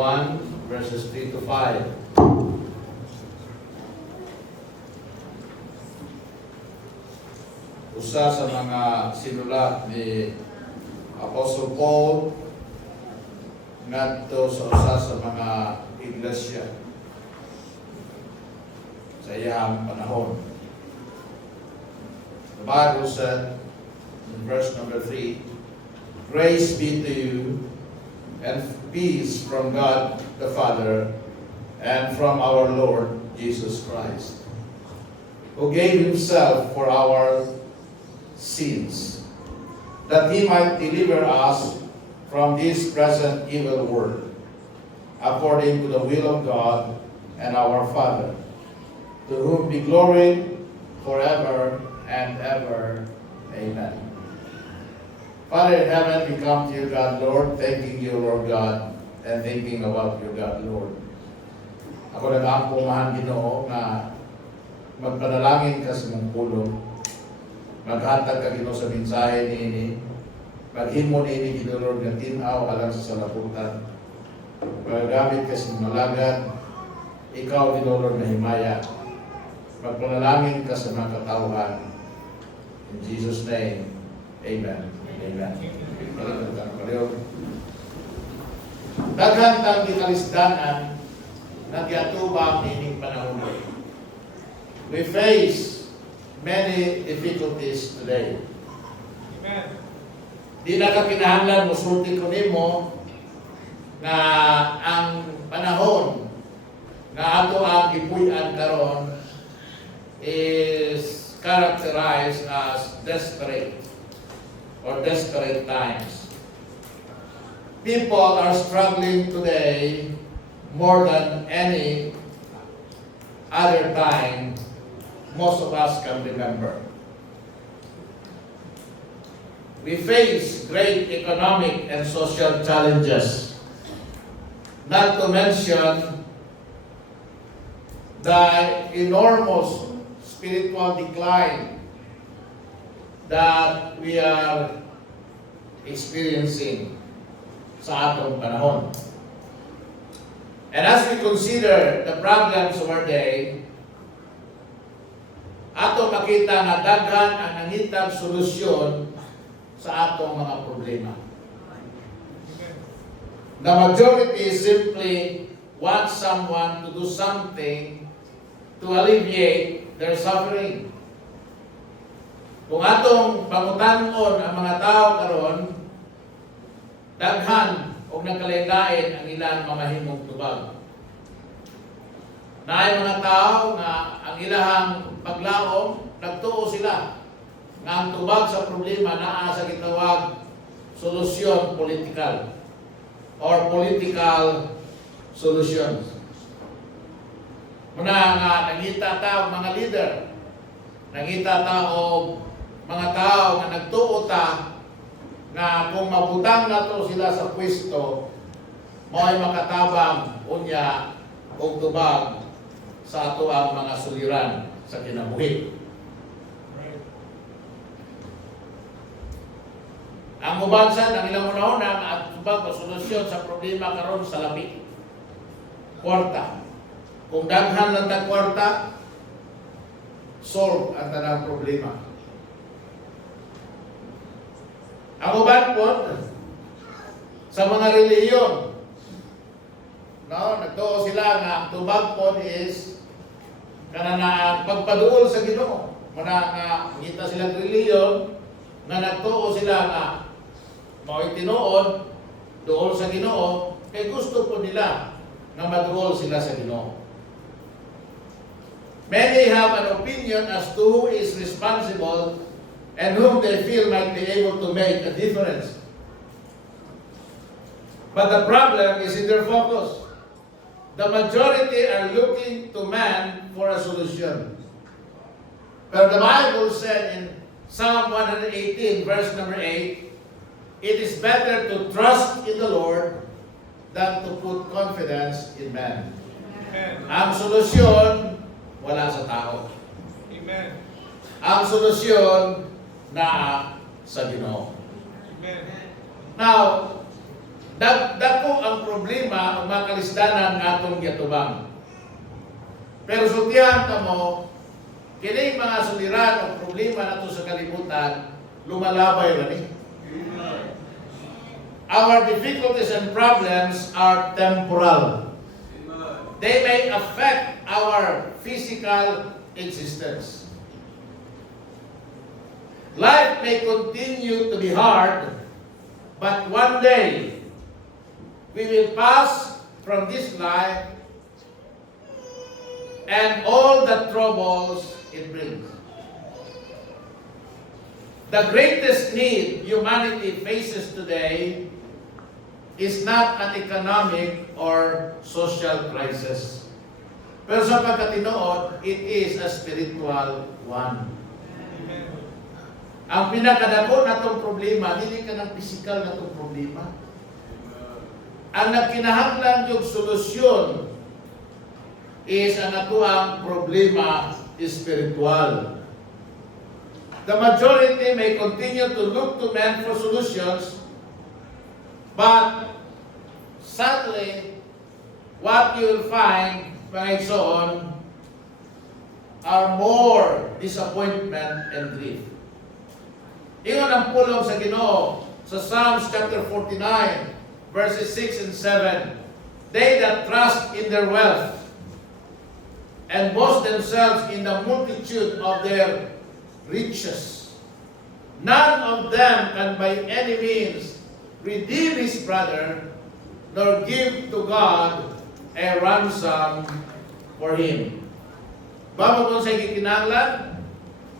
1 verses 3 to 5. Usa sa mga sinulat ni Apostle Paul ngadto sa usa sa mga iglesia sa iyang panahon. The Bible said in verse number 3, "Grace be to you and peace from God the Father and from our Lord Jesus Christ, who gave himself for our sins, that he might deliver us from this present evil world, according to the will of God and our Father, to whom be glory forever and ever. Amen." Father in heaven, we come to you, God, Lord, thanking you, Lord God, and thinking about you, God, Lord. Ako nag-aampumahan, Ginoo, na magpanalangin ka sa mong pulong, maghatag ka, Ginoo, sa mensahe niini, maghimo niini, Ginoo, Lord, ng tinaw alang sa salaputan, magagamit ka sa malagad, ikaw, Ginoo, Lord, na himaya, magpanalangin ka sa mga katauhan. In Jesus' name, Amen. Amen. Daghan tang kinalisdanan nagyatubang ining panahon. We face many difficulties today. Amen. Di na ka kinahanglan musulti ko nimo na ang panahon nga ato ang gipuy-an karon is characterized as desperate times. People are struggling today more than any other time most of us can remember. We face great economic and social challenges, not to mention the enormous spiritual decline that we are experiencing sa atong panahon. And as we consider the problems of our day, ato makita na daghan ang nangitag solusyon sa atong mga problema. The majority simply want someone to do something to alleviate their suffering. Kung atong pangutanon ang mga tao karon, daghan o nagkalain-lain ang ilang mamahimong tubag. Naay mga tao nga ang ilahang paglaom, nagtuo sila nga ang tubag sa problema naa sa gitawag solusyon political or political solutions. Muna nga nangita tao mga leader, nangita tao mga tao nga nagtuo ta nga kung mabutang na to sila sa pwesto, mao'y makatabang unya o tubag sa ato ang mga suliran sa kinabuhi. Ang ubansan, ang ilang una-una at tubag o solusyon sa problema karon sa labi. Kwarta. Kung daghan lang tag kwarta, solve ang tanang problema. Ang uban po, sa mga reliyon, nagtuo sila nga ang tubag po is kanang pagpaduol sa Ginoo. Muna nga ngita silang reliyon nga nagtuo sila nga mao'y tinuod duol sa Ginoo, kay gusto po nila na maduol sila sa Ginoo. Many have an opinion as to who is responsible and whom they feel might be able to make a difference. But the problem is in their focus. The majority are looking to man for a solution. But the Bible said in Psalm 118, verse number 8, "It is better to trust in the Lord than to put confidence in man." Amen. Ang solusyon, wala sa tao. Amen. Ang solusyon, naa sa Ginoo. Amen. Now, Dako ang problema ang mga kalisdanan nga atong giatubang. Pero sultihan ka mo, kini mga suliran o problema nato sa kalibutan, lumalabay ra ni. Our difficulties and problems are temporal. They may affect our physical existence. Life may continue to be hard, but one day we will pass from this life and all the troubles it brings. The greatest need humanity faces today is not an economic or social crisis. Pero sa pagkatinuod, it is a spiritual one. Amen. Ang pinakadako natong problema, dili ka ng physical natong problema. Ang nagkinahanglan yung solusyon is ang atuang problema spiritual. The majority may continue to look to men for solutions, but sadly, what you will find, mga igsoon, are more disappointment and grief. Ingon ang pulong sa Ginoo sa Psalms chapter 49, verses 6 and 7. They that trust in their wealth and boast themselves in the multitude of their riches, none of them can by any means redeem his brother, nor give to God a ransom for him. Bago kung sa gikinanglan,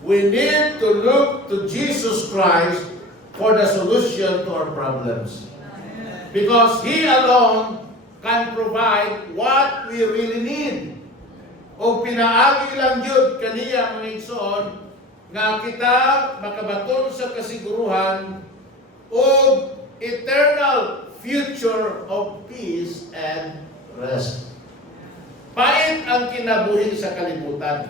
we need to look to Jesus Christ for the solution to our problems. Because He alone can provide what we really need. O pinaagi lang yun kaniya mga igsoon, nga kita makabaton sa kasiguruhan o eternal future of peace and rest. Pait ang kinabuhi sa kalibutan.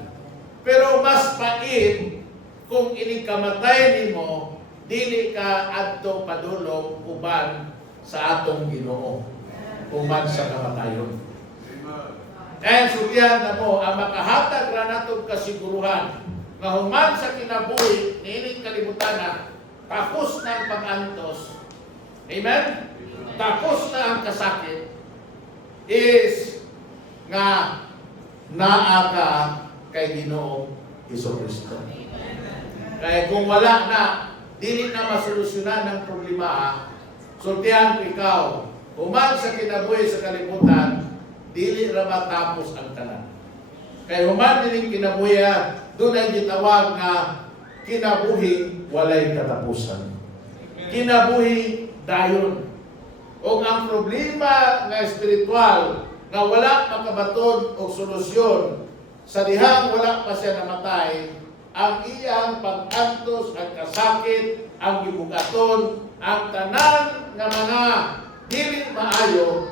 Pero mas pait kung inikamatay nimo, dili ka adto padulong uban sa atong Ginoo. Uban sa kamatayon. And sugyan na mo, ang makahatag ra natong kasiguruhan nga human sa kinabuhi niining kalibutan na tapos na ang pag-antos. Amen? Tapos na ang kasakit is nga naa ka kay Ginoong Hesukristo. Kaya kung wala na, dili na masolusyonan ng problema, sultihan ko ikaw, human sa kinabuhi sa kalibutan, dili ra matapos ang tanan. Kaya human dining kinabuhi, doon ay gitawag nga kinabuhi walay katapusan. Kinabuhi dayon. O ang problema nga espiritual nga wala makabaton o solusyon sa dihang wala pa siya namatay, ang iyang pag-antos, ang kasakit, ang gibugaton, ang tanan nga mga dili maayo,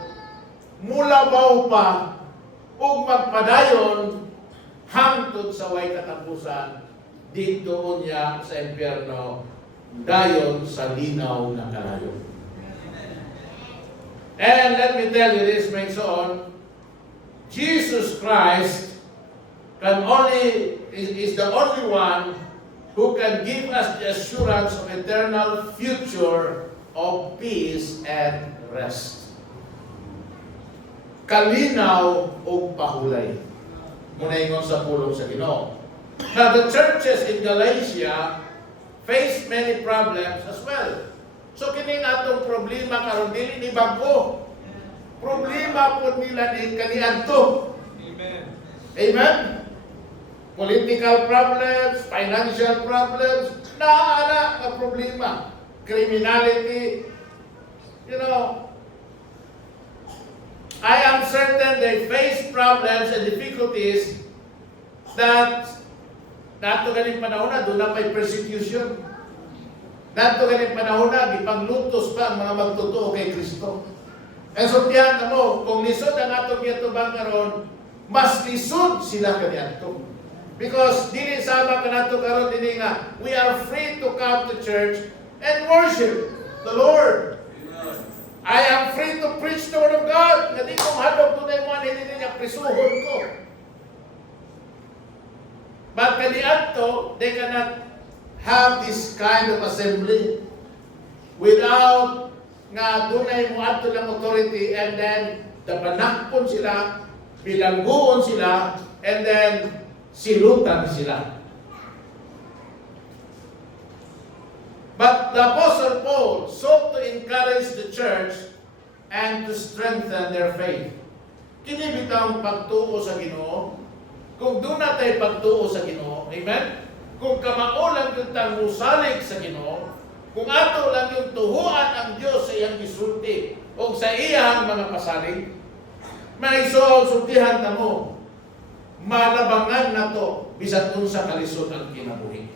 mulabaw pa ug magpadayon hangtod sa way katapusan dito niya sa impyerno dayon sa linaw na kalayo. And let me tell you this, my son, Jesus Christ is the only one who can give us the assurance of eternal future of peace and rest. Kalinaw o pahulay. Muna ingon sa pulong sa Ginoo. Now the churches in Galatia faced many problems as well. So kining atong problema karon dili ni bago. Problema po nila ni kaniadto. Amen. Amen. Political problems, financial problems, naana nga problema. Criminality. You know, I am certain they face problems and difficulties that nato ganing panahon na doon na may persecution. Nato ganing panahon na gipanglutos pa ang mga magtotoo kay Kristo. And so tiyan na mo, kung lisod ang atong gitubang karon, mas lisod sila kaniadto. Because dili sama kanato karon dinhi nga we are free to come to church and worship the Lord. I am free to preach the word of God. Nga di ko mahadog tunay mo, hindi niya prisuhon ko. But kaniadto, they cannot have this kind of assembly without nga dunay mo adto ng authority, and then tabanakpon sila, bilangguon sila, and then silutan sila. But the Apostle Paul sought to encourage the church and to strengthen their faith. Kini bitang pagtuo sa Ginoo. Kung doon natin pagtuo sa Ginoo, amen? Kung kamao lang yung musalig sa Ginoo, kung ato lang yung tuhuan ang Diyos sa iyang gisulti o sa iyang mga pasalig, may sultihan na mo, malabangan na to, bisan kung sa kalisod ang kinabuhi.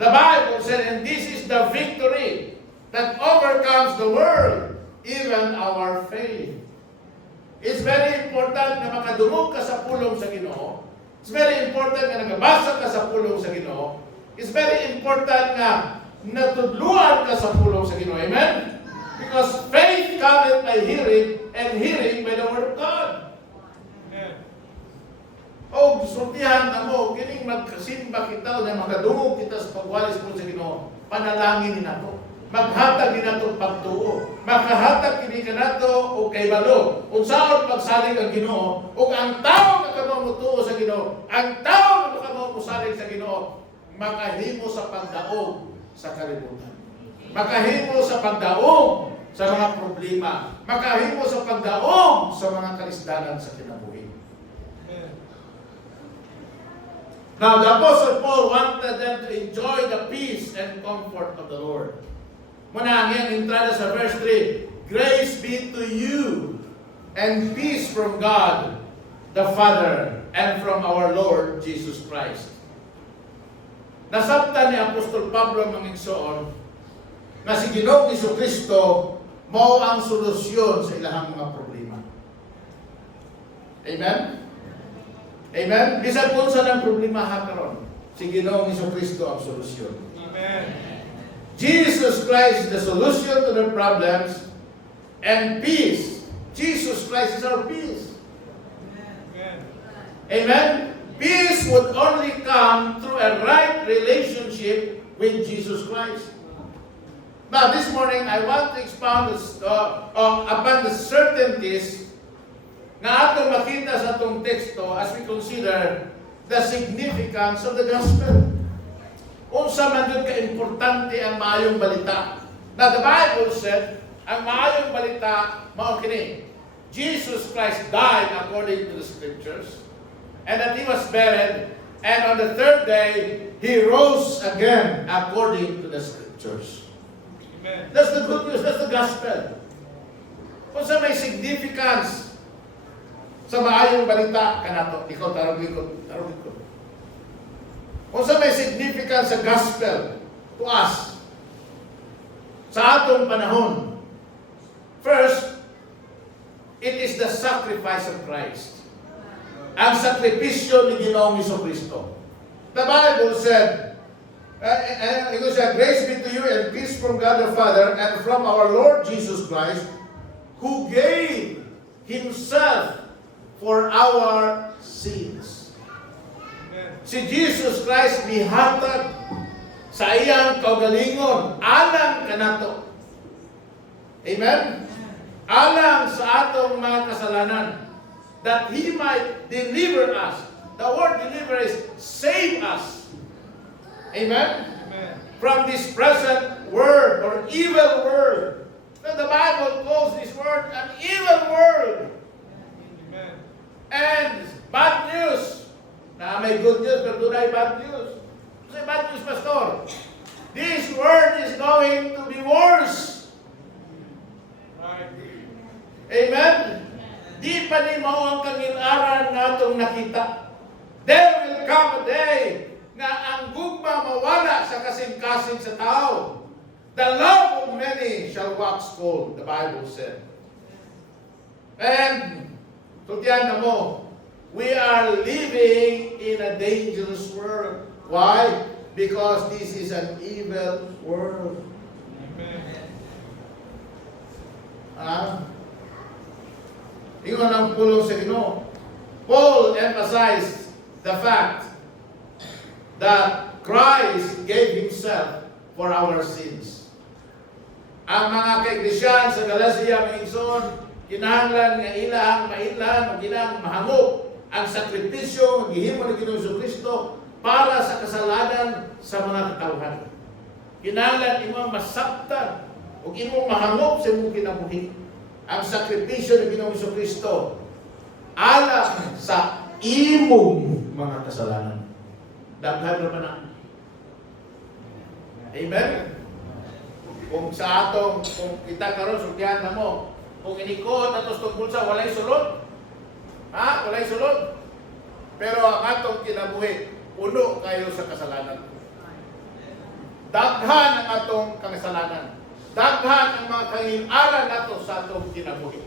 The Bible said, and this is the victory that overcomes the world, even our faith. It's very important na makadumog ka sa pulong sa Ginoo. It's very important na nagabasa ka sa pulong sa Ginoo. It's very important na natudluan ka sa pulong sa Ginoo. Amen? Because faith cometh by hearing, and hearing by the word of God. O sultihan na mo, kining magkasimba kita na makadungog kita sa pagwalis mo sa Ginoo, panalangin ni nato. Maghatag ni nato pagtuo. Makahatag kini ka nato o kay balo. Kung saan pagsalig ang Ginoo, o ang tao na kamamutuo sa Ginoo, ang tao na kamamusalig sa Ginoo, makahimo sa pagdaog sa kalibutan. Makahimo sa pagdaog sa mga problema. Makahimo sa pagdaog sa mga kalisdanan sa kinabuhi. Now, the Apostle Paul wanted them to enjoy the peace and comfort of the Lord. Muna ang iyang entrada sa verse 3, grace be to you and peace from God, the Father, and from our Lord Jesus Christ. Nasabtan ni Apostol Pablo ng igsoon na si Ginoong Jesucristo mao ang solusyon sa ilahang mga problema. Amen? Amen? Bisan kung saan ang problema karon, si Ginoong Jesucristo ang solusyon. Amen. Jesus Christ is the solution to their problems, and peace. Jesus Christ is our peace. Amen. Amen? Peace would only come through a right relationship with Jesus Christ. Now, this morning, I want to expound upon the certainties na atong makita sa atong teksto as we consider the significance of the gospel. Unsa man yun ka-importante ang maayong balita. Now, the Bible said, ang maayong balita, mao kini, Jesus Christ died according to the Scriptures, and that He was buried, and on the third day, He rose again according to the Scriptures. Amen. That's the good news, that's the gospel. Kung sa may significance sa maayong balita, kanato, ikaw tarong likod. Kung sa may significance sa gospel to us, sa atong panahon, first, it is the sacrifice of Christ. Ang sakripisyo ni Ginoong Jesucristo. The Bible said, grace be to you and peace from God the Father and from our Lord Jesus Christ, who gave Himself for our sins. Amen. Si Jesus Christ mihatag sa iyang kaugalingon, alang kanato. Amen? Alang sa atong mga kasalanan, that He might deliver us. The word deliver is save us. Amen? Amen. From this present world or evil world. So the Bible calls this world an evil world. Amen. And bad news. Na may good news, pero doon ay bad news. Kasi bad news, Pastor. This world is going to be worse. Right. Amen? Di pa ni mao ang kangilaran nga itong nakita. There will come a day na ang gugma mawala sa kasing-kasing sa tao. The love of many shall wax cold, the Bible said. And, tutiyan na mo, we are living in a dangerous world. Why? Because this is an evil world. Amen. Ingon ang pulong sa Ginoo. Paul emphasized the fact that Christ gave Himself for our sins. Ang mga kaiglesia sa Galacia mingon, kinahanglan nga ilang mailan o ilang mahangop ang sakripisyo ng gihimo ni Ginoong Kristo para sa kasalanan sa mga katawhan. Kinahanglan imong masabtan o imong mahangop sa imong kinabuhi ang sakripisyo ng Ginoong Kristo alang sa imong mga kasalanan. Daghan naman na. Amen? Kung sa atong, kung kita karon sultihan na mo, kung inikot at tungkol sa walay sulod, walay sulod. Pero ang atong kinabuhi, puno kayo sa kasalanan. Daghan ang atong kasalanan. Daghan ang mga kangin-aral nato sa atong kinabuhi.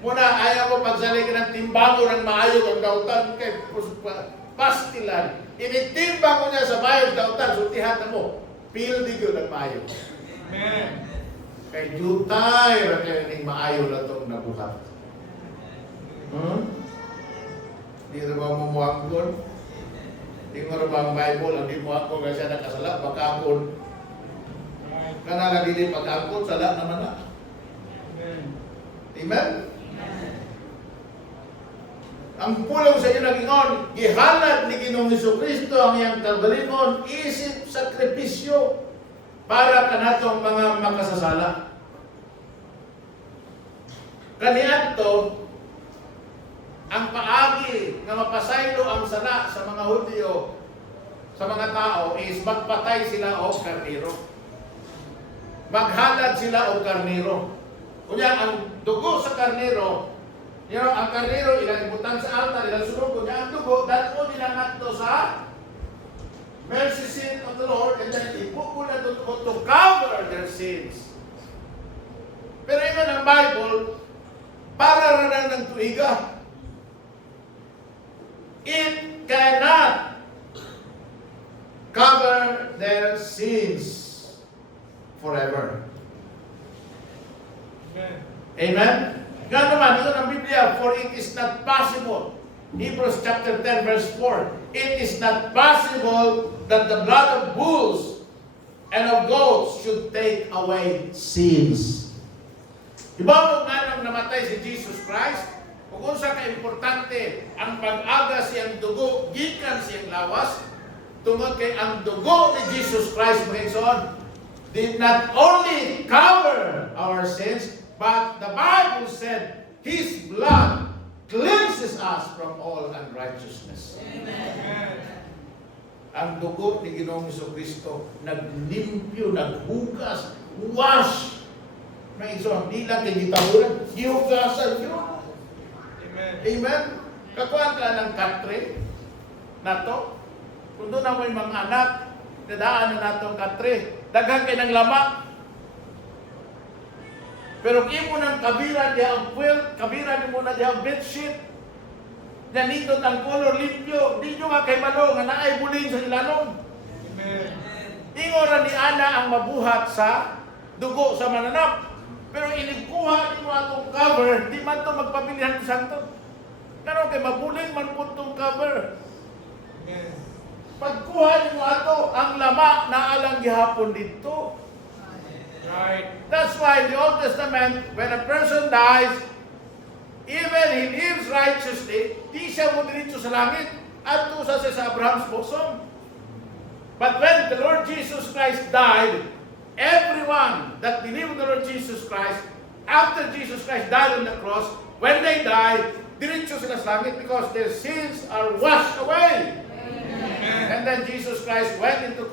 Muna, ayaw ko pagsalikin ng timbango ng maayo ang dautan kay pastilan. Initimbang mo niya sa maayo ang dautan, sultihan na mo. Pildi yun ang maayo. Amen. Kay jutay, rakining maayo na itong nabuhat. Di na ba mumuangkon? Di mo na ba ang Bible, ang di mo ako kasi nakasala, baka akon. Kanala dili pag-angkon, sala naman na. Amen. Amen? Ang pulong sa inyo nagingon, gihalad ni Ginoong Jesucristo ang iyang kalbalingon, isip sakripisyo para kanatong mga makasasala. Kaniadto, ang paagi nga mapasaylo ang sala sa mga Hudyo, sa mga tao, is magpatay sila o karniro. Maghalad sila o karniro. Kunya, ang dugo sa karniro, ang karniro, ilang ibutan sa altar, ilang sunod, kunya ang dugo, dahil nila nato sa mercy seat of the Lord, and then ipupo na to cover their sins. Pero ito ng Bible, para rin ng tuiga. It cannot cover their sins forever. Amen. Amen? Nga naman, ito ng Biblia, for it is not possible. Hebrews chapter 10 verse 4. It is not possible that the blood of bulls and of goats should take away sins. Ibawag nga nang namatay si Jesus Christ, kung unsa ka-importante ang pag-aga siyang dugo, gikan siyang lawas, tungod kay ang dugo ni Jesus Christ, mga did not only cover our sins, but the Bible said, His blood cleanses us from all unrighteousness. Amen. Ang dugo ni Ginoong Jesucristo, naglimpyo, naghugas, wash. May iso, hindi lang kay gitahuran, gihugasan yun. Amen. Amen? Kakuha ka ng katre na to. Kung doon na mo yung mga anak, nadaan na nato ang katre. Daghang kay ng lama. Pero imo ng kabira diya ang quilt, kabira ni mo na diya ang bedsheet. Ganito ang color limpyo. Di nyo nga kay malo nga naay bulin sa ilalong. Amen. Ingora ni Ana ang mabuhat sa dugo sa mananap. Pero inikuha ni mo atong cover, di man to magpabilihan sa santo. Pero kay mabuling man po itong cover. Amen. Pagkuha ni mo ato, ang lama na alang gihapon dito. Right. That's why in the Old Testament, when a person dies, even he lives righteously, di siya mo diretso sa langit at sa Abraham's bosom. But when the Lord Jesus Christ died, everyone that believed in the Lord Jesus Christ, after Jesus Christ died on the cross, when they died, diretso sila sa langit because their sins are washed away. Amen. And then Jesus Christ went into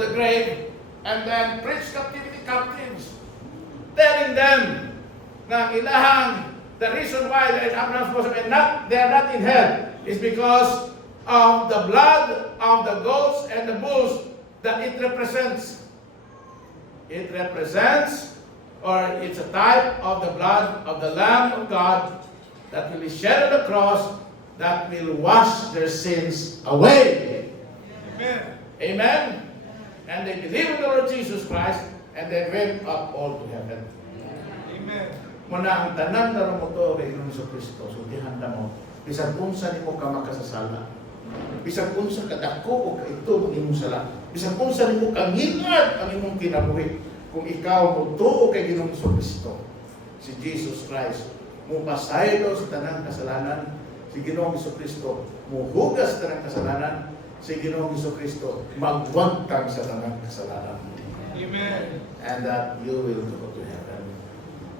the grave and then preached captives, telling them na ilahang the reason why they are not in hell is because of the blood of the goats and the bulls that it represents. It represents, or it's a type of the blood of the Lamb of God that will be shed on the cross, that will wash their sins away. Amen. Amen? And they believe in the Lord Jesus Christ, and then went up all to heaven. Amen. Muna ang tanan na mo to kay Ginoong Kristo, so tihanda mo, bisag unsa nimo ka makasasala, bisag unsa ka dako o ka ito ang imong sala, bisag unsa nimo kangilad ang imong kinabuhi, kung ikaw mo tuo kay Ginoong Kristo, si Jesus Christ, mo pasaylo sa tanang kasalanan, si Ginoong Kristo, mo hugas sa tanang kasalanan, si Ginoong Kristo, magwagtang sa tanang kasalanan. Amen. And that you will go to heaven.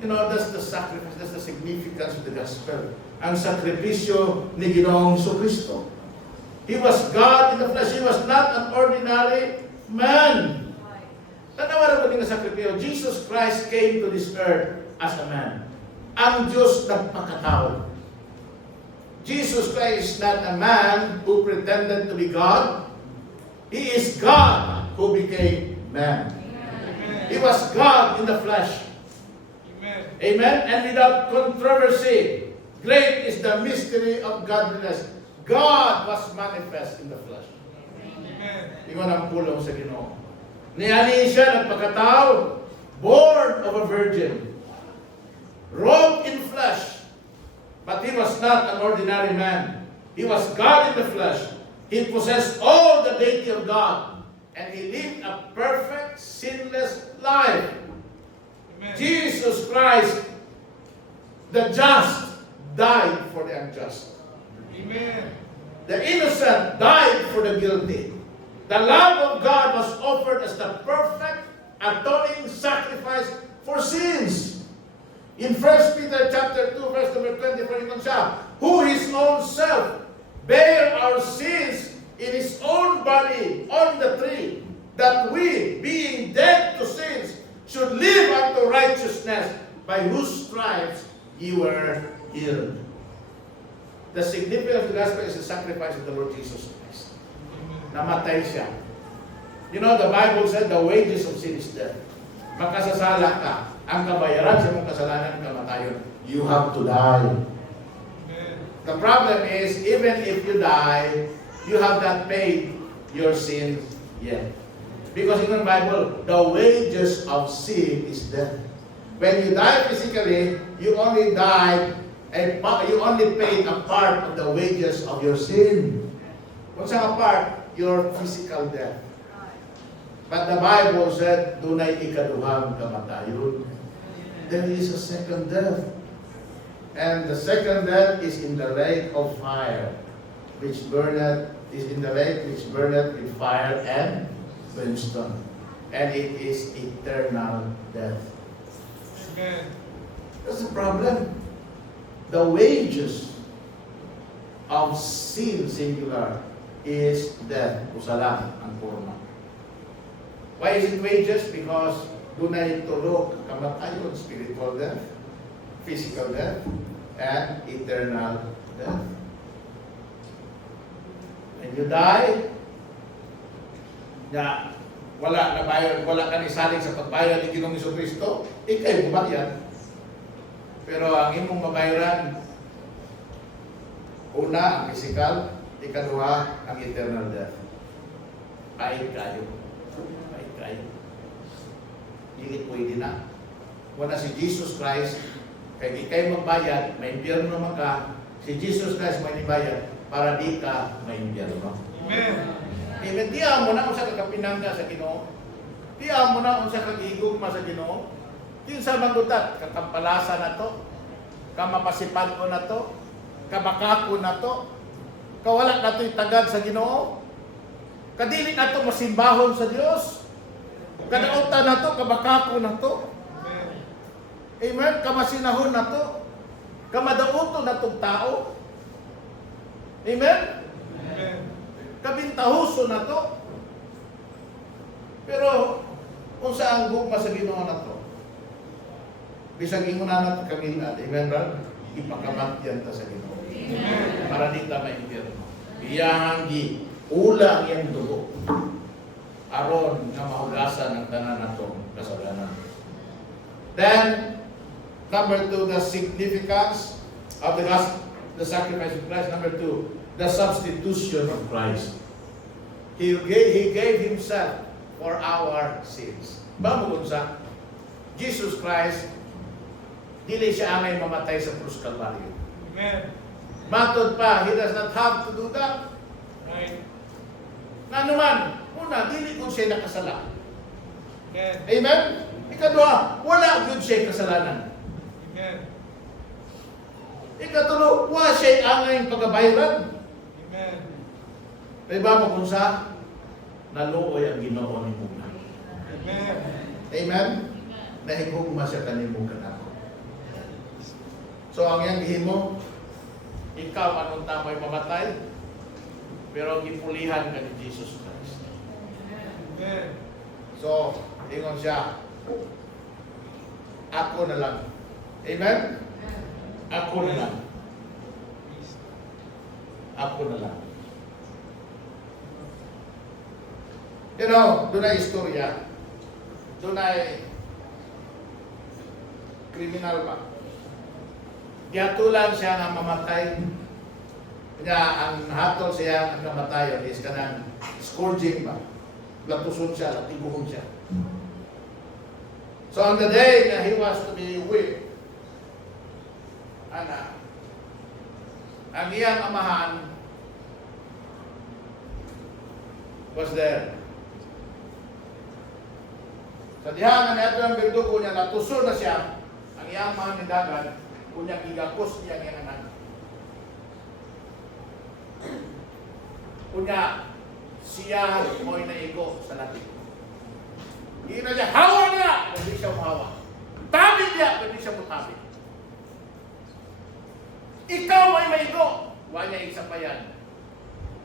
You know, that's the sacrifice, that's the significance of the gospel. Ang sakripisyo ni Ginoong Kristo. He was God in the flesh. He was not an ordinary man. Tanawa na sa sakripisyo. Jesus Christ came to this earth as a man. Ang Diyos nagpakatao. Jesus Christ is not a man who pretended to be God. He is God who became man. He was God in the flesh. Amen. Amen? And without controversy, great is the mystery of godliness. God was manifest in the flesh. Amen. Iwan ang pulong sa Ginoo. Niani siya nagpakatao, born of a virgin, robed in flesh, but he was not an ordinary man. He was God in the flesh. He possessed all the deity of God, and he lived a perfect, sinless life. Amen. Jesus Christ, the just, died for the unjust. Amen. The innocent died for the guilty. The Lamb of God was offered as the perfect atoning sacrifice for sins. In 1 Peter chapter 2, verse number 24, ito siya, who his own self bare our sins in his own body on the tree, that we, being dead to sins, should live unto righteousness, by whose stripes you were healed. The significance of the gospel is the sacrifice of the Lord Jesus Christ. Namatay siya. You know, the Bible said the wages of sin is death. Makasasala ka. Ang kabayaran sa mong kasalanan, kamatayon. You have to die. Amen. The problem is, even if you die, you have not paid your sins yet. Because in the Bible, the wages of sin is death. When you die physically, you only died, you only paid a part of the wages of your sin. Kung saan part, your physical death. But the Bible said, dunay ikaduhang kamatayon. There is a second death. And the second death is in the lake of fire, which burneth, is in the lake which burneth with fire and brimstone. And it is eternal death. Amen. That's the problem. The wages of sin, singular, is death. Usalan ang forma. Why is it wages? Because dunay tulog kamatayon, spiritual death, physical death, and eternal death. When you die, na wala na bayad, wala ka ni saling sa pagbayad ni Ginoong Kristo, ikay bumayad. Pero ang imong mabayaran, una ang physical, ikaduha ang eternal death. Pahit kayo. Pahit kayo. Hindi pwede na. Wala si Jesus Christ, kaya ikay magbayad, may impyerno naman ka, si Jesus Christ may nibayad, para di ka may impyerno. Amen. Amen. Diyan mo na kung sa kakapinangga sa Ginoo. Diyan mo na kung sa kagigugma sa Ginoo. Yung sa mangutat, kakampalasa na to, kamapasipan ko na to, kabakako na to, kawala na to'y tagad sa Ginoo, kadili na to masimbahon sa Dios, kadautan na to, kabakako na to, Amen. amen, kamasinahon na to, kamadauto na tong tao, amen, Amen. kabintahuso na to. Pero kung saan gugma sa Ginoo na to, bisag imo na natin kamilad, amen, brad? Ipakamatyan ta sa Ginoo. Para di ta ma-impyerno. Iyang ulang yang dugo. Aron nga mahugasan ang tanan natong kasalanan. Then, number 2, the significance of the sacrifice of Christ. Number 2, the substitution of Christ. He gave himself for our sins. Bamulon sa Jesus Christ, dili siya angay mamatay sa krus Kalbaryo. Amen. Matod pa, He does not have to do that. Right. Nga naman, una, dili kung siya nakasala. Amen. Amen? Ikadua, wala yun siya kasalanan. Amen. Ikatulo, wala siya angay pagabayran. Amen. Diba mo kung sa naluoy ang Ginoo ni Muna. Amen. Amen? Nahigugma siya kanimugan ako. So ang iyang gihimo, ikaw anong tamoy mamatay, pero gipulihan ka ni Jesus Christ. Amen. So, ingon siya, ako na lang. Amen? Ako na lang. Ako na lang. You know, doon ay istorya. Doon ay kriminal ba? Giyatulan siya na mamatay. Kaya ang hatol siya ang kamatayon is kanang scourging ba? Latuson siya, latiguhon siya. So on the day na he was to be whipped, ang iyang amahan was there. Sa diha nga niya ang berdugo niya, natuso na siya, ang iyang mga nidagan, kunyang gigakos niya ng anak. Kunya, siya mo'y naigo sa latik. Hindi na niya, hawa niya! Hindi siya mahawa. Tabi niya! Hindi siya mutabi. Ikaw ay maigo! Huwag niya isa pa yan.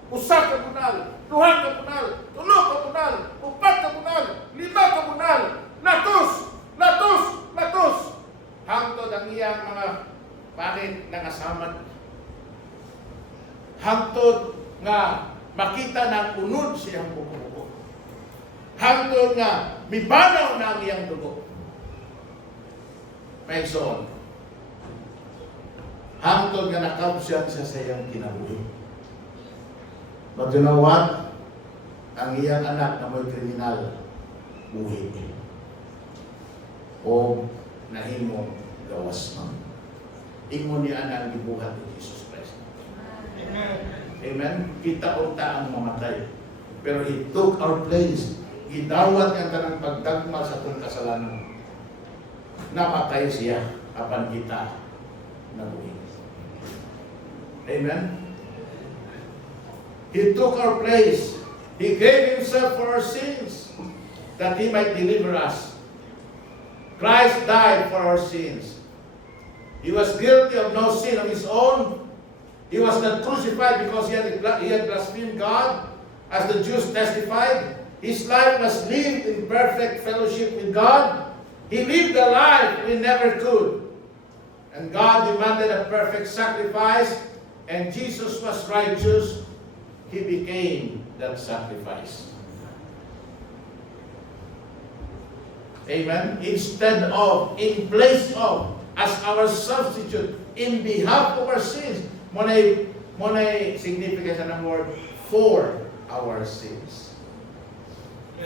Usa ka bunal, duha ka bunal, tulo ka bunal, upat ka bunal, lima ka bunal, latos, latos, latos. Hangtod ang iyang mga panin na nasamad. Hangtod nga makita ng unod siyang buko-buko. Hangtod nga mibanaw na ang iyang dugo. May son. Hangtod nga nakapsyan siya sa iyang kinabuhi. But you know what? Ang iyang anak na may kriminal, buhi. O nahimo gawas mo. Ingon niya ang gibuhat ni Jesus Christ. Amen. Amen? Kita unta ang mamatay. Pero He took our place. Gidawat niya tanang pagdagma sa itong kasalanan. Namatay siya apan kita nabuhi. Amen? He took our place. He gave Himself for our sins that He might deliver us. Christ died for our sins. He was guilty of no sin of His own. He was not crucified because He had blasphemed God, as the Jews testified. His life was lived in perfect fellowship with God. He lived a life we never could. And God demanded a perfect sacrifice, and Jesus was righteous. He became that sacrifice. Amen? Instead of, in place of, as our substitute, in behalf of our sins. Monay significance ng word, for our sins.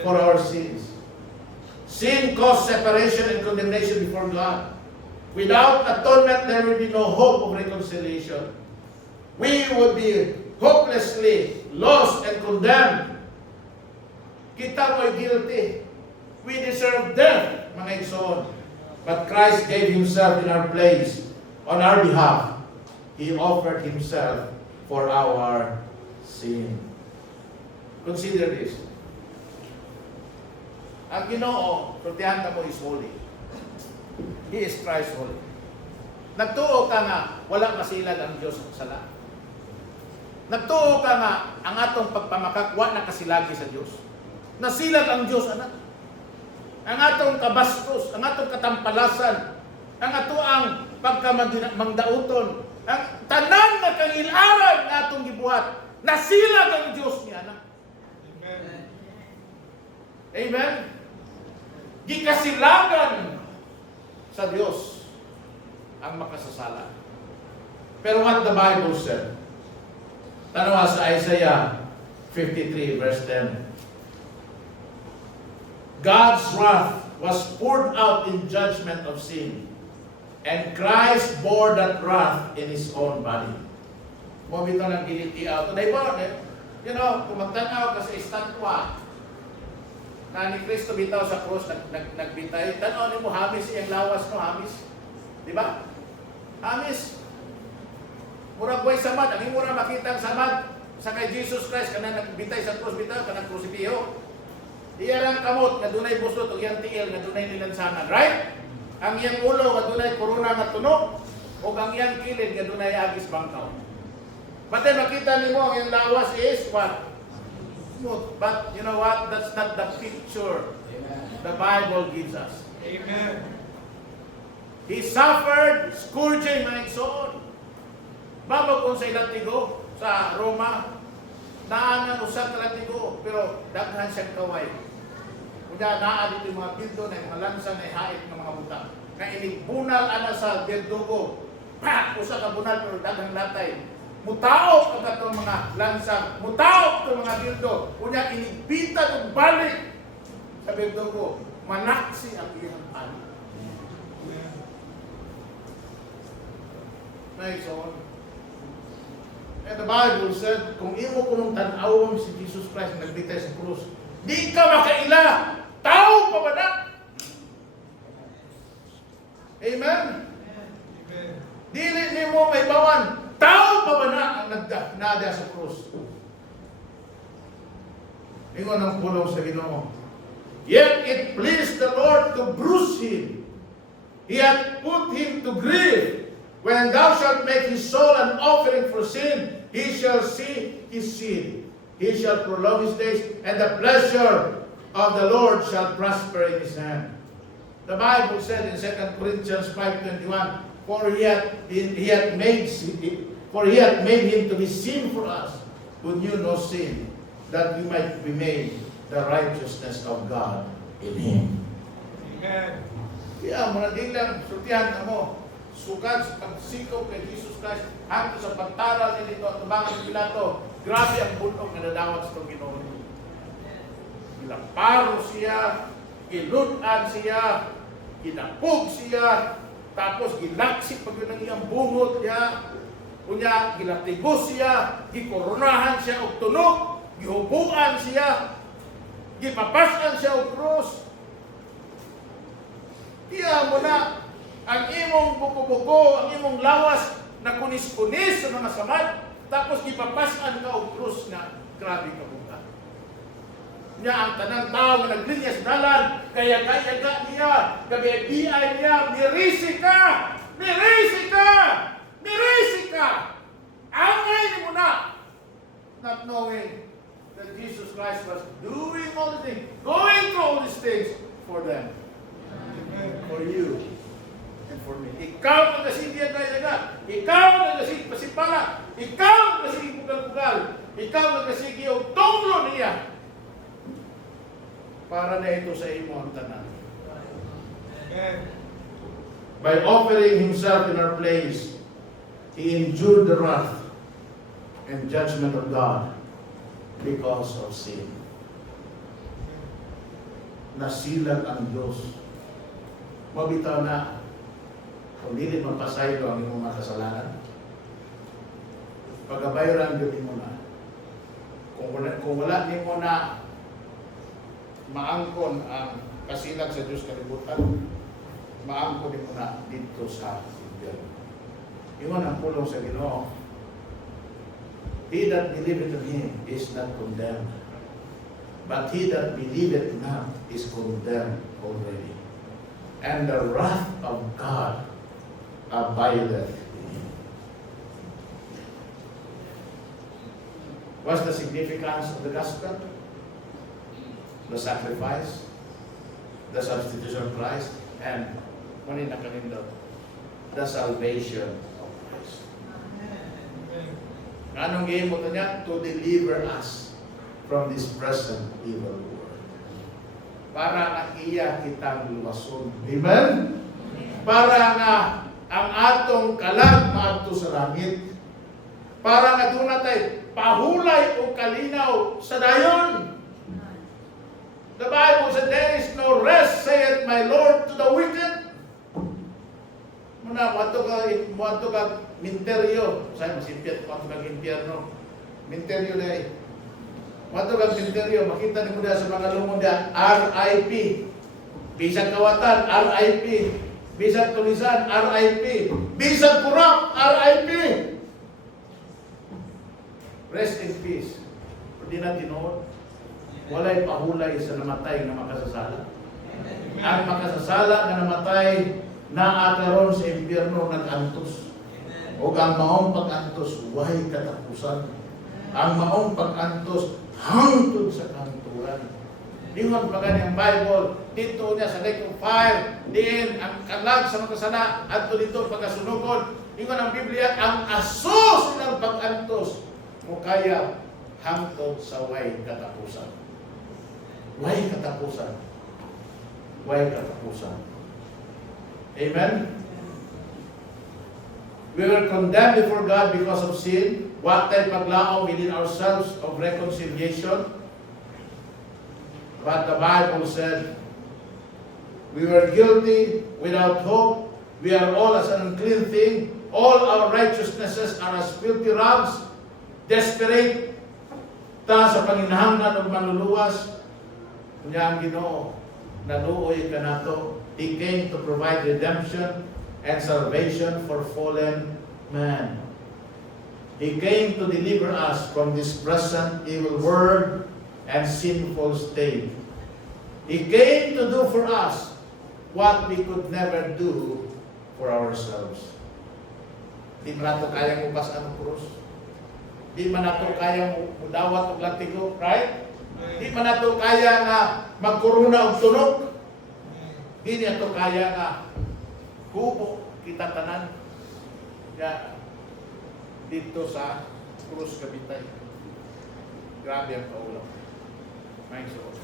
For our sins. Sin caused separation and condemnation before God. Without atonement, there will be no hope of reconciliation. We would be hopelessly lost and condemned. Kita mo'y guilty. We deserve death, mga igsoon. But Christ gave Himself in our place, on our behalf. He offered Himself for our sin. Consider this. Ang Ginoo, protehan ka mo, is holy. He is Christ holy. Nagtuo ka nga, wala masilag ang Diyos sa sala. Nagtuo ka nga, ang atong pagpamakak, wala na kasilagi sa Diyos. Nasilag ang Diyos, anak. Ang atong kabastos, ang atong katampalasan, ang atong pagkamangdauton, ang tanan na kangilaran na atong gibuhat, nasilag ang Diyos niya, anak. Amen. Amen? Gikasilagan sa Diyos ang makasasala. Pero what the Bible said, tanawa sa Isaiah 53 verse 10. God's wrath was poured out in judgment of sin. And Christ bore that wrath in His own body. Mo bitaw nang giliti out. Today po, you know, kung magtanaw ka sa estatwa na ni Kristo bitaw sa krus, nagbitay, tanaw ni mo, hamis iyang lawas no, hamis. Di ba? Hamis. Murag buhay samad, ang mura makita ang samad sa kay Jesus Christ, kanang nagbitay sa krus, bitaw, kanang krusipiho. Iyang kamot, nga dunay busot, o iyang tiil, nga dunay nilansanan. Right? Ang iyang ulo, nga dunay korona nga tunog, o ang iyang kilid, nga dunay agis bangkaw. But then makita nimo ang iyang lawas is what? Smooth. But you know what? That's not the picture the Bible gives us. Amen. He suffered scourging na igsoon. Babag kung sa ilatigo sa Roma, naanan usag kalatigo, pero daghan siyang kaway. Kunya naa dito yung mga bildo na yung mga lansa na ihait ng mga buta. Na inigbunal ana sa bildugo. Pa! Usa ka bunal pero daghang latay. Mutaok ang katong mga lansa. Mutaok ang mga bildo. Kunya inigbitan og balik sa bildugo. Manaksi ang iyang ani. Nice on. And the Bible said, kung imo kunong tan-awon si Jesus Christ na nagbitay sa krus, di ka makaila. Tao pa ba na? Amen? Amen. Dili ni mo may bawan. Tao pa ba na ang nagda sa krus? Ingon ang pulong sa Ginoo. Yet it pleased the Lord to bruise him. He had put him to grief. When thou shalt make his soul an offering for sin, he shall see his seed. He shall prolong his days, and the pleasure of the Lord shall prosper in his hand. The Bible said in 2 Corinthians 5:21, For he had made him to be sin for us, who knew no sin, that we might be made the righteousness of God in him. Amen. Kaya muna din lang, sutihan na mo, sugad sa pagsikaw kay Jesus Christ, hangtod sa pagtaral ni dito at tubangan ni Pilato, grabe ang bulong na nadawat sa itong Ginoo. Gilaparo siya, gilutan siya, ginapog siya, tapos gilaksik pag yun ang iyang bungot niya, kunya gilatigos siya, gikoronahan siya og tunog, gihubuan siya, gipapasan siya og krus. Kaya mo na, ang imong buko-buko, ang imong lawas na kunis-kunis sa mga samad, tapos gipapasan ka og krus na grabe ka buka. Niya ang tanang tao na naglinya sa dalan, kaya-kaya niya, gabi-biay niya, mirisi ka! Mirisi ka! Mirisi ka! Angay mo na! Not knowing that Jesus Christ was doing all the things, going through all these things for them, for you, and for me. Ikaw ang kasindihan tayo na. Ikaw ang kasig pasipala. Ikaw ang kasig pugal-pugal. Ikaw ang kasig yung tunglo niya. Para na ito sa imo ang tanan. Amen. By offering himself in our place, he endured the wrath and judgment of God because of sin. Nasilag ang Diyos. Mabitaw na kung hindi mapasaylo ang iyong mga kasalanan. Pagabayran yun mo na. Kung wala ni mo na maangkon ang kasilag sa Diyos kalibutan, maangkon mo na dito sa Biblia. Iyon ang pulong sa Ginoo. He that believeth in him is not condemned, but he that believeth not is condemned already. And the wrath of God abideth in him. What's the significance of the gospel? The sacrifice, the substitution of Christ, and the salvation of Christ. Anong game mo niya? To deliver us from this present evil world. Para nga iya kitang luwason. Amen? Para nga ang atong kalag maadto sa langit. Para nga doon natin pahulay o kalinaw sa dayon. The Bible said, there is no rest, saith my Lord, to the wicked. Muna, muadto ka minteryo. Say masimpyat, muadto ka impyerno. Minteryo na eh. Muadto ka minteryo, makita ni mo sa mga lumon diyan, RIP. Bisag kawatan, RIP. Bisag tulisan, RIP. Bisag kurap, RIP. Rest in peace. Hindi na tinuod. Walay pahulay sa namatay na makasasala. Ang makasasala na namatay na akaron sa impyerno nag-antos. O ang maong pag-antos, way katapusan. Ang maong pag-antos, hangtod sa kanturan. Ingon pa ang Bible, dito niya sa lake of fire, diin ang kalag sa makasala, at dito pagkasunugod. Ingon ang Biblia, ang asos ng pag-antos, mo kaya hangtod sa way katapusan. Way katapusan. Way katapusan. Amen? We were condemned before God because of sin. What tayo paglaong within ourselves of reconciliation. But the Bible said, we were guilty without hope. We are all as an unclean thing. All our righteousnesses are as filthy rags. Desperate ta sa panginahanglan ng manluluwas. Kunya ang Ginoo, naluoy ka nato. He came to provide redemption and salvation for fallen man. He came to deliver us from this present evil world and sinful state. He came to do for us what we could never do for ourselves. Di man nato kayang upas ang krus. Di man nato kayang mudawat og latigo, right? Di man nato kaya nga magkuruna og tunog. Di nato kaya nga hubo kita tanan. Ya dito sa krus kabitay. Grabe ang kaulo. May suot.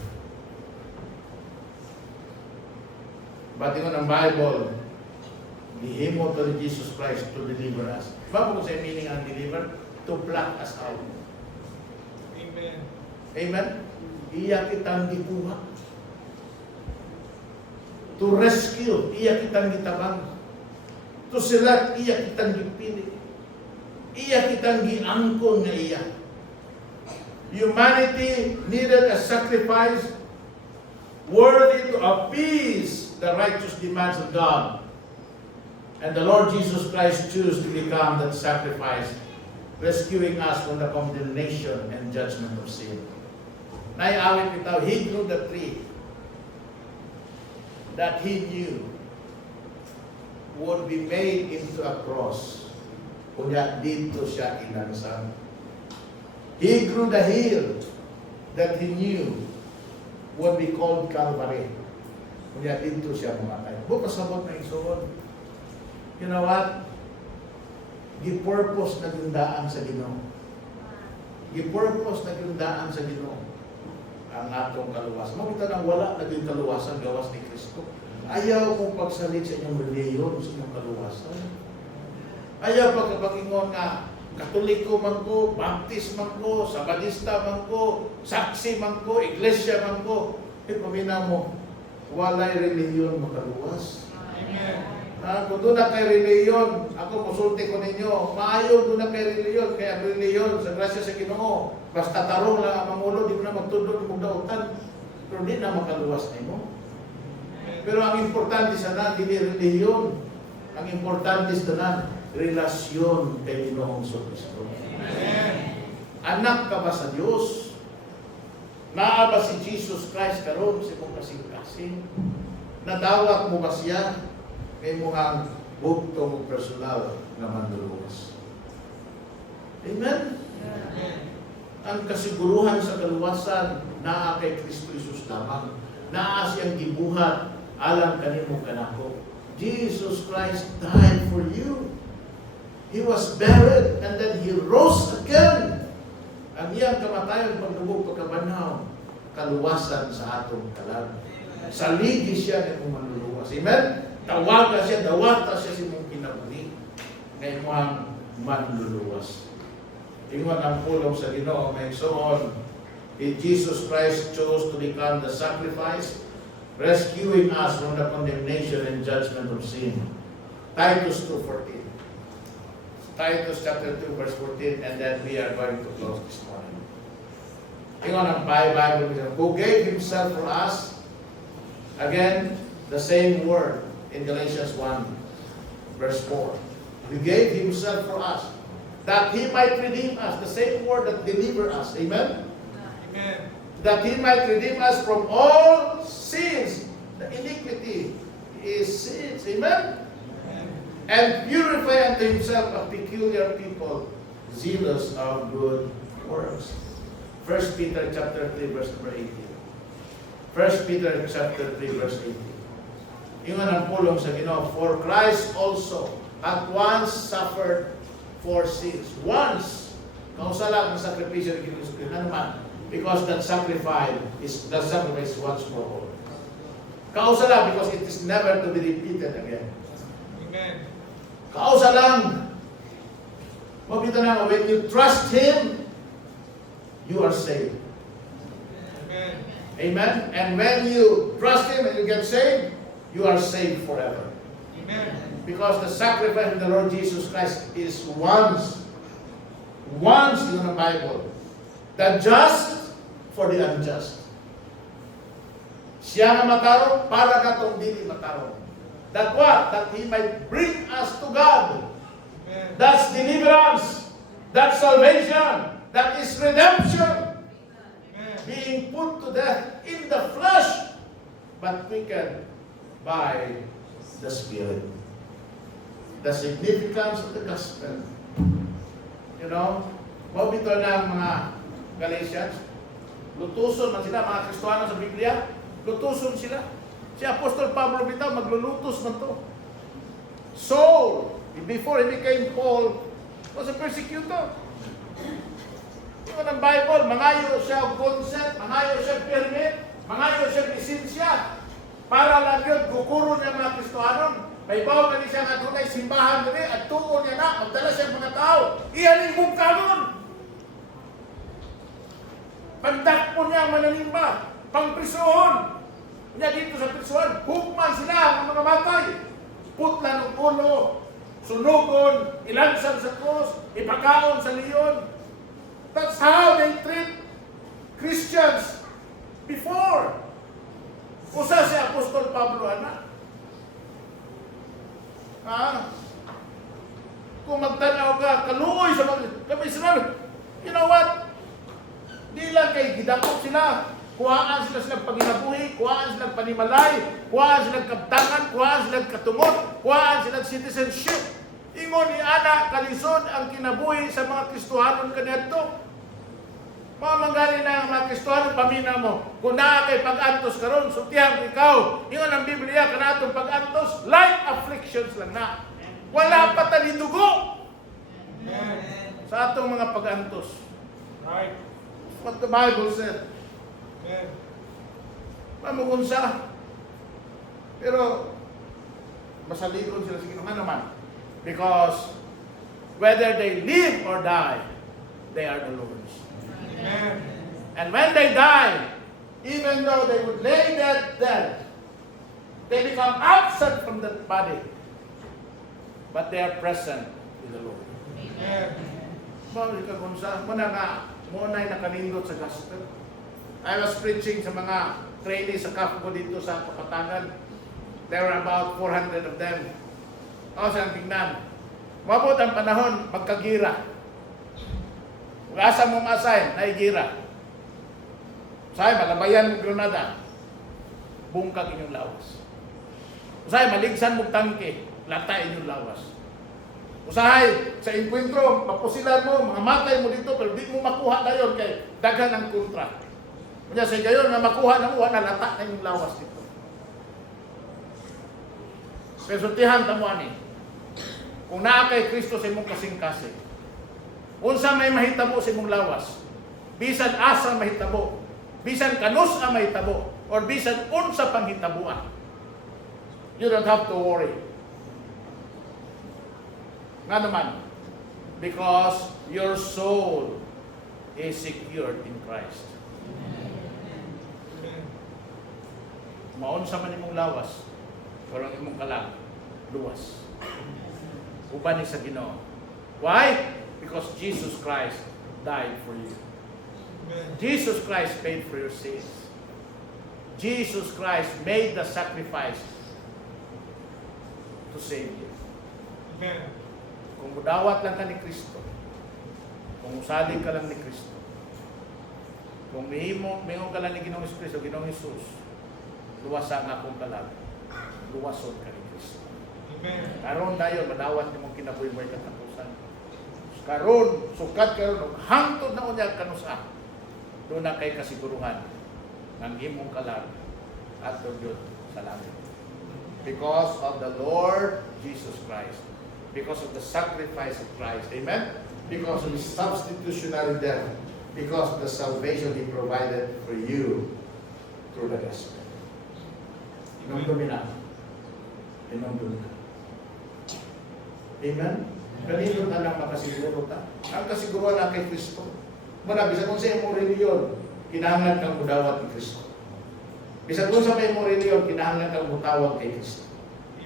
But ingon ang Bible, gihimo to ni Jesus Christ to deliver us. Bago ko sa meaning ang deliver, to pluck us out. Amen. Amen? Iya kitang gikuha. To rescue, iya kitang gitabang. To select, iya kitang gipili. Iya kitang giangkon nga iya. Humanity needed a sacrifice worthy to appease the righteous demands of God. And the Lord Jesus Christ chose to become that sacrifice, rescuing us from the condemnation and judgment of sin. Naiawit bitaw, he grew the tree that he knew would be made into a cross. Kunya dito siya inansang. He grew the hill that he knew would be called Calvary. Kunya dito siya mamatay. Bukas sabot na isuon. You know what? Gi-purpose na gundaan sa Ginoo. Gi-purpose na gundaan sa Ginoo ang atong kaluwasan. Makita nang wala naging kaluwasan gawas ni Kristo. Ayaw kong pagsalit sa inyong reliyon sa inyong kaluwasan. Ayaw pagkapagingon nga Katoliko man ko, Baptist man ko, Sabadista man ko, Saksi man ko, Iglesia man ko. Pamina mo, walay reliyon makaluwas. Amen. Kung doon na kay reliyon, ako musulti ko ninyo, maayo doon na kay reliyon, kaya ang reliyon, sa grasya sa Ginoo, basta tarong lang ang mangulo, di mo na magtundog, di mo dautan, pero di na makaluwas na mo. Pero ang importante sa nan, hindi reliyon. Ang importante sa nan, relasyon kay Ginoong Kristo. Anak ka ba sa Diyos? Naa ba si Jesus Christ karon sa mong kasing-kasing? Nadawat mo ba siya? Kay mga bugtong personal na manluluwas. Amen? Amen. Ang kasiguruhan sa kaluwasan naa kay Kristo Jesus lamang. Naa siyang gibuhat alang kanimo kanako. Jesus Christ died for you. He was buried and then He rose again. Ang iyang kamatayon pagdugog pagkabanaw, kaluwasan sa atong kalag. Saligi siya ng manluluwas. Amen? Tawaga siya, dawata siya sa mong kinabuhi. Ngayon mo ang manluluwas. Ingon ang pulong sa Ginoo, may soon, Jesus Christ chose to become the sacrifice, rescuing us from the condemnation and judgment of sin. Titus 2:14. Titus chapter 2 verse 14, and then we are going to close this morning. Tingnan ang Bible, who gave Himself for us. Again, the same word in Galatians 1 verse 4. He gave Himself for us, that He might redeem us. The same word that deliver us. Amen? Amen. That He might redeem us from all sins. The iniquity is sins. Amen? And purify unto Himself a peculiar people, zealous of good works. 1 Peter chapter 3 verse number 18. 1 Peter chapter 3 verse 18. Ingon ang pulong sa Ginoo, for Christ also at once suffered for sins. Once. Kausa lang ang sakripisyo ni Kristo. Ano man? Because that sacrifice is once for all. Kausa lang because it is never to be repeated again. Amen. Kausa lang. Mabita na, when you trust Him, you are saved. Amen. Amen? And when you trust Him and you get saved, you are saved forever. Amen. Because the sacrifice of the Lord Jesus Christ is once. Once in the Bible. The just for the unjust. Siya nga matarong para katong dili matarong. That what? That He might bring us to God. Amen. That's deliverance. That's salvation. That is redemption. Amen. Being put to death in the flesh, but quickened by the Spirit. The significance of the gospel. You know, mabito na ang mga Galatians. Lutuson man sila, mga Kristiyano sa Biblia. Lutuson sila. Si Apostol Pablo bitaw, maglulutos man to. Saul, before he became Paul, was a persecutor. Yung ng Bible, mangayo siya og consent, mangayo siya og permit, mangayo siya og lisensya. Para lang yun, gukuro niya mga Kristohanon. May bawa na siya nga doon ay simbahan nila at tuon niya na, magdala siya mga tao. Iyan yung bugkanon. Pagdakpo niya mananimba, pangprisohon. Niya dito sa prisuhan, hukman sila ang mga matay. Putlan ng ulo, sunugon, ilansan sa krus, ipakaon sa leon. That's how they treat Christians before. Usa si Apostol Pablo, anak. Kung magtanaw ka, kaluoy sa mga Israel, you know what? Di lang kay gidakop sila. Kuhaan sila silang panginabuhi, kuhaan silang panimalay, kuhaan silang kaptangan, kuhaan silang katungot, kuhaan silang citizenship. Ingon ni Ana, kalisod ang kinabuhi sa mga Kristohanon kanito. Mga manggali na ang mga Kristohanon, pamina mo. Kung naa kay pag-antos karon, sutihan ko ikaw. Ingon ang Biblia, kanatong pag-antos, light afflictions lang na. Wala pa talidugo sa atong mga pag-antos. Right. What the Bible said. Amen. Mamukunsa. Pero, masaligon sila sa Ginoo. Ano naman? Because, whether they live or die, they are the Lord's. Amen. And when they die, even though they would lay dead, they become absent from that body. But they are present with the Lord. Amen. Bawal ka kung saan. Muna ay nakanindot sa gospel. I was preaching sa mga trainees sa CAFCO dito sa Kapatangan. There were about 400 of them. O, saan tingnan? Mabot ang panahon, magkagira. Asa mo ma-assign, naigira. Usay, malabayan mo granada. Bungkag inyong lawas. Usay, maligsan mo tangke. Lata inyong lawas. Usahay, sa enkwentro, mapusilan mo, mga matay mo dito, pero di mo makuha na yun kay daghan ang kontra. Kanya sa gayon na makuha na mo, na lata na yung lawas dito. Pesultihan tamo ani. Kung naa kay Kristo sa imong kasing-kasing, unsa may mahitabo sa imong lawas, bisan asa mahitabo, bisan kanus ang mahitabo, or bisan unsa pang hitabuan, you don't have to worry. Nga naman, because your soul is secured in Christ. Maunsa man imong lawas, pero ang imong kalag, luwas. Uban ni sa Ginoo. Why? Because Jesus Christ died for you. Amen. Jesus Christ paid for your sins. Jesus Christ made the sacrifice to save you. Amen. Kung mudawat lang ka ni Kristo, kung usalig ka lang ni Kristo, kung mingon ka lang ni Ginoong Kristo, Ginoong Jesus, luwasa nga akong kalag, luwasod ka ni Kristo. Amen. Karon dayon madawat nimong kinabuhi-buhi katapusan. Karon sukat karon hangtod na unya kanusa. Do na kay kasiguruhan ng imong kalag at Dios sa langit. Because of the Lord Jesus Christ. Because of the sacrifice of Christ. Amen? Because of His substitutionary death. Because of the salvation He provided for you through the gospel. Inong na. Inong na. Amen? Kanino na lang makasiguro ka? Ang kasiguruhan na kay Kristo. Muna, bisag kung sa imong reliyon, kinahanglan kang mudawat ni Kristo. Bisag kung sa imong reliyon, kinahanglan kang mutawag kay Kristo.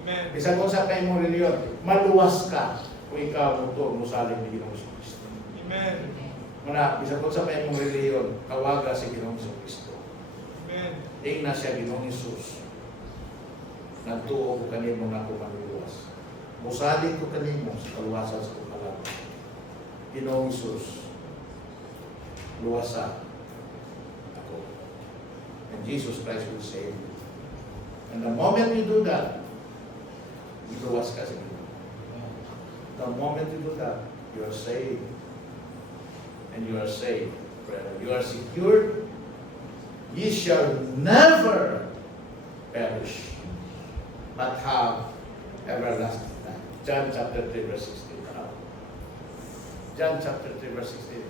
Amen. Bisag kung sa imong reliyon, maluwas ka kung ikaw musalig ni Ginoong Kristo. Amen. Muna, bisag kung sa imong reliyon, kawaga si Ginoong Kristo. Amen. Tingnan siya Ginoong Jesus. Nagtuo ko kanimo na ako maluwas. Musalig ko kanimo sa kaluwasan sa kalag. Ginoong Jesus, luwasa ako. And Jesus Christ will save you. And the moment you do that, luwas ka sa Ginoo. The moment you do that, you are saved. And you are saved, brother. You are secured. Ye shall never perish, but have everlasting life. John chapter 3, verse 16. John chapter 3, verse 16.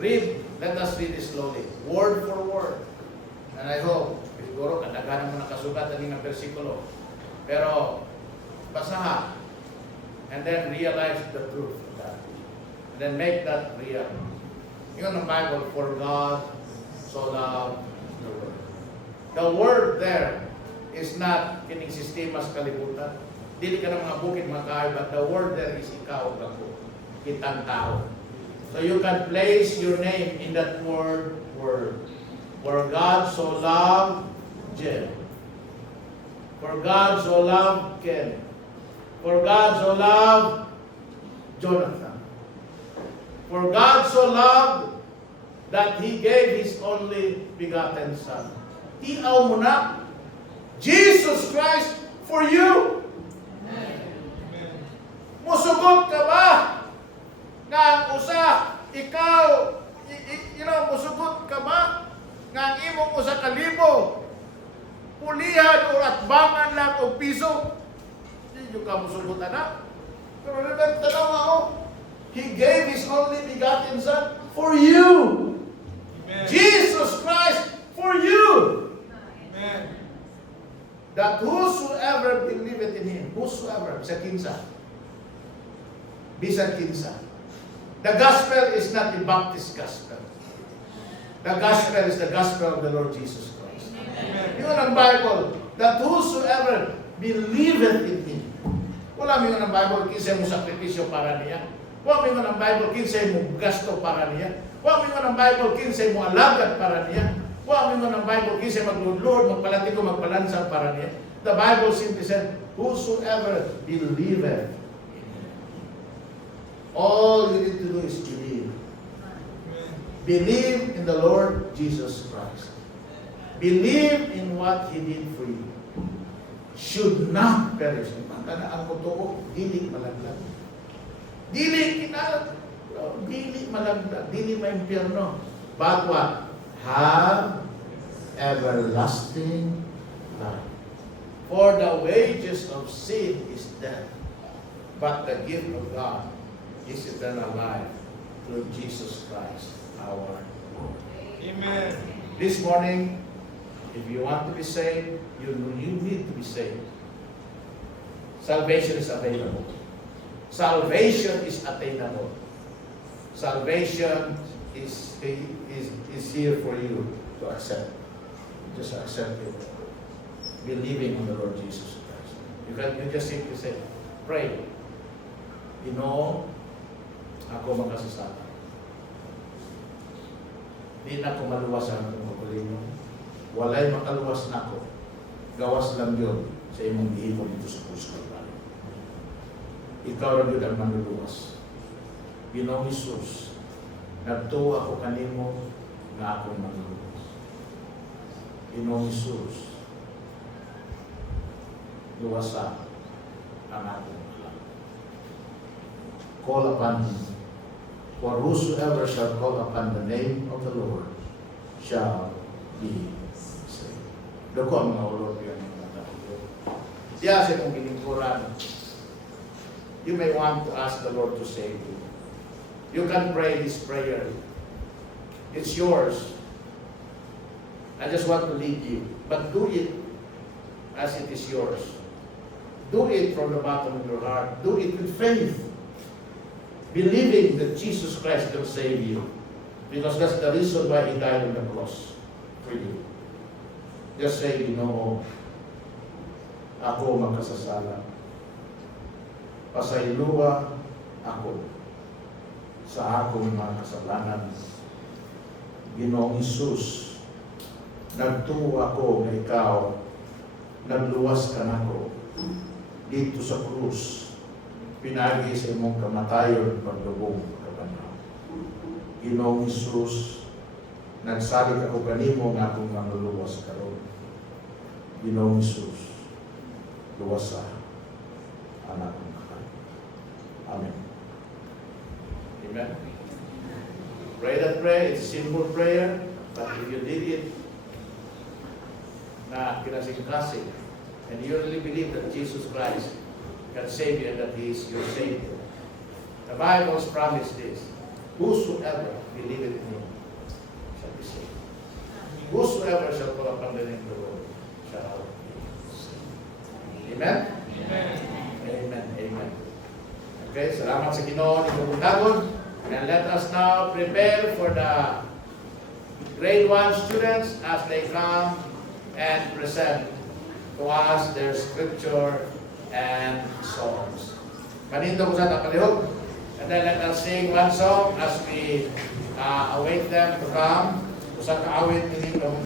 Read, let us read it slowly, word for word. And I hope, siguro, kadaghanan mo nakasugat ang mga versikulo. Pero, basaha. And then realize the truth of that. And then make that real. Yun ang Bible, for God so loved the world. The word there is not kining sistema sa kalibutan. Dili ka ng mga bukid, mga kahoy, but the word there is ikaw, ako, kitang tao. So you can place your name in that word. For God so loved Jen. For God so loved Ken. For God so loved Jonathan. For God so loved that He gave His only begotten Son. Iaw mo na, Jesus Christ for you. Amen. Musugot ka ba? Nga ang usa, ikaw, musugot ka ba? Nga ang imong usa kalibo, pulihan o atbangan lang o piso. Hindi ka musugot na. Pero naman tanaw ako, He gave His only begotten Son for you. Amen. Jesus Christ for you. Amen. That whosoever believeth in Him, whosoever, bisag kinsa. Bisag kinsa. The gospel is not the Baptist gospel. The gospel is the gospel of the Lord Jesus Christ. Amen. Yun ang Bible, that whosoever believeth in Him. Wala mo yun ang Bible, kinsay mo sakripisyo para niya. Wala mo yun ang Bible, kinsay mo gasto para niya. Wala mo yun ang Bible, kinsay mo alagad para niya. Wala mo yun ang Bible, kinsay maglulod, magpalatiko, magpalansang para niya. The Bible simply said, whosoever believeth. All you need to do is believe. Amen. Believe in the Lord Jesus Christ. Believe in what He did for you. Should not perish. Kana ang totoo, dili malaglag. Dili kinalat. Dili malaglag. Dili maimpyerno. But what? Have everlasting life. For the wages of sin is death. But the gift of God is eternal life through Jesus Christ our Lord. Amen. This morning, if you want to be saved, you need to be saved. Salvation is available. Salvation is attainable. Salvation is here for you to accept. Just accept it. believing on the Lord Jesus Christ. You just simply say, pray, Ginoo, ako makasasala. Di na ko maluwas ang akong kapalingon. Walay makaluwas na ako. Gawas lang yun sa imong gihimo dito sa krus Kalbaryo. Ikaw rin yun ang manluluwas. Ginoong Isus, nagtuwa ako kanimo na akong manluluwas. Ginoong Isus, luwasa ang akong alam. Call upon Him. For whosoever shall call upon the name of the Lord shall be saved. Dako ang mga ulod yan ng mga tao. Siya sa kong giningkuran. You may want to ask the Lord to save you. You can pray this prayer. It's yours. I just want to lead you. But do it as it is yours. Do it from the bottom of your heart. Do it with faith. Believing that Jesus Christ can save you. Because that's the reason why He died on the cross for you. Just say, Ginoo, ako magkasasala. Pasayluwa ako sa akong mga kasalanan. Ginoong Isus, nagtuwa ko na ikaw, nagluwas ka na ko dito sa krus. Pinagi sa imong kamatayon paglubong kabanhaw. Ginoong Isus, nagsalig ako kanimo nga akong manluluwas karon. Ginoong Isus, luwasa ang akong kanan. Amen. Amen. Pray that prayer. It's a simple prayer, but if you did it na kinasing-kasing, and you really believe that Jesus Christ can save you and that He is your Savior. The Bible's promised this: whosoever believeth in Him shall be saved. Whosoever shall call upon the name of the Lord shall be saved. Amen? Amen. Amen. Amen. Okay, salamat sa Ginoo ni Bugtagon. And let us now prepare for the grade 1 students as they come and present to us their scripture and songs. Manindo ko sa tapalihog. And then let us sing one song as we await them to come. Sa kaawit nito